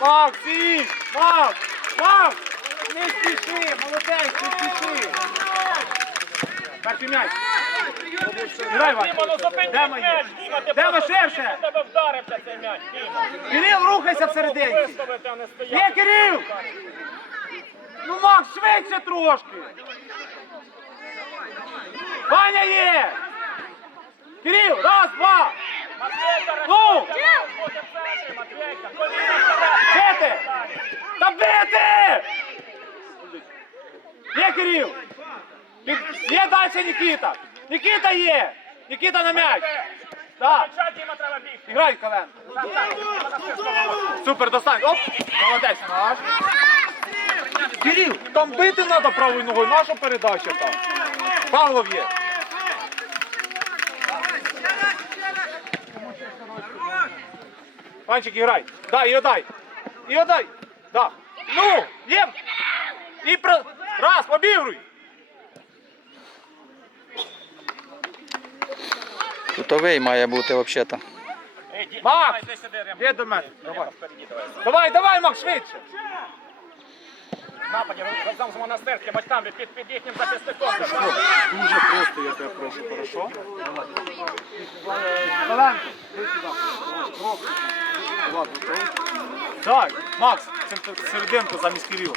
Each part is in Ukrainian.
Максим! Макс! Макс! Не спіши! Молодець, не спіши! Перший м'яч. Грай, Вань. Діма, ну Де ми є? просто ширше? тебе вдарився цей м'яч, Кирил, рухайся всередині. Є. Кирил! Ну, Макс, швидше трошки! Ваня є! Кирил, раз, два! Ну! Бити! Та бити! Є, Кирил! Є далі Нікіта! Нікіта є! Нікіта на м'яч! Так, М'яча, Діма, грай, Кален! Так, так, Діма, на свистку голову. Супер, достань! Оп! Молодець! Наш! Кирил, там бити треба правою ногою, наша передача там. Павлов є. Панчик, играй. Да, ее дай. Ее дай. Да. Ну, ем. И про... Раз, побігруй. Кутовий має бути взагалі-то. Макс! Йди до мене. Давай. давай. Давай, давай, Макс, швидше. Нападі, разом з монастирським, ось там, під, під їхнім захисником. Дуже просто, я тебе прошу, хорошо? Коленко, іди давай. Макс, серединку замість Кирила.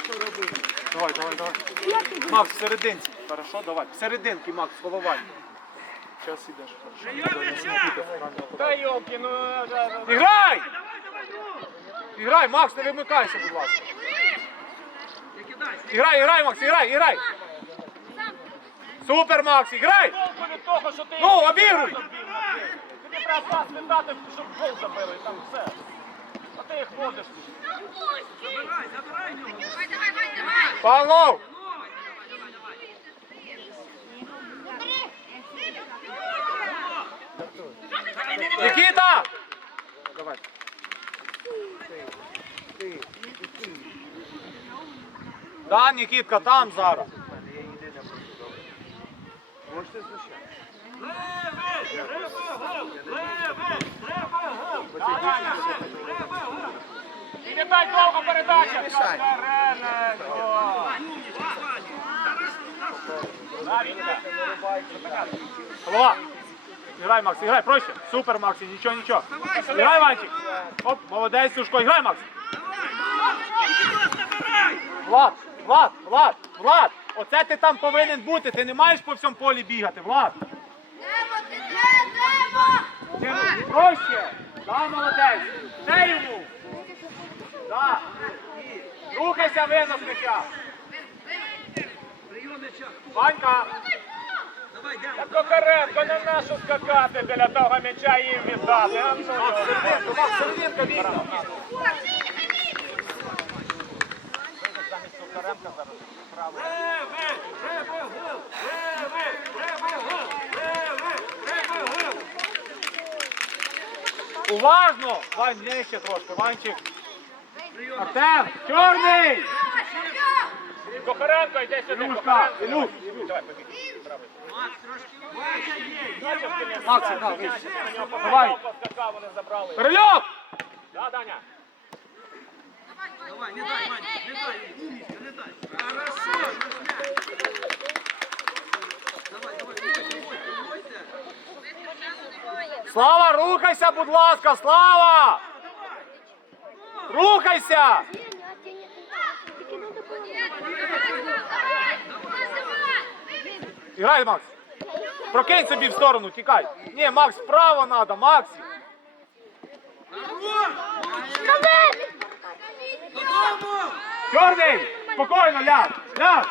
Давай, давай, давай. Макс, в серединці. Хорошо, давай. В серединки, Макс, головань. Зараз ідеш. Та йолки, ну... Іграй! Іграй, Макс, не вимикайся, будь ласка. Іграй, іграй, Макс, іграй, іграй. Супер, Макс, ти... Ну, обігруй! Тобі треба пас щоб гол забили, там все. А ти їх водиш. Павлов! Никита! Давай. Да, Никитка, там зараз. І віддай довго передача. Карененко. Да, Вітя. Голова. Играй, Макс, играй, проще. Супер, Макс, нічого, нічого. Играй, Ванчик. Оп, молодець, Сушко, играй, Макс. Влад, Влад, Влад, Влад. Оце ти там повинен бути. Ти не маєш по всьому полі бігати, Влад. Тимур, Проще. Да, молодець. Де йому? Да. Рухайся, винос м'яча. Ванька. Та Кокаренко, не нашу скакати біля того м'яча їм віддати. А ну його. Зараз. Уважно! Вань, нижче трошки, Ванчик. Артем, чорний! Кохаренко, йди сюди, Кохаренко. Ілюш. Давай, побіг. Макс, на, вище. На нього Давай. вони забрали. Перельов! Да, Даня? Слава, рухайся, будь ласка, Слава! Рухайся! Іграй, Макс. Прокинь собі в сторону, тікай. Ні, Макс, вправо треба, Максі. Чорний! Спокійно, ляг! Ляг!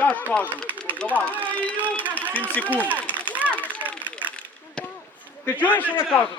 Ляг, кажу. Давай. 7 секунд. Ти чуєш, що я кажу?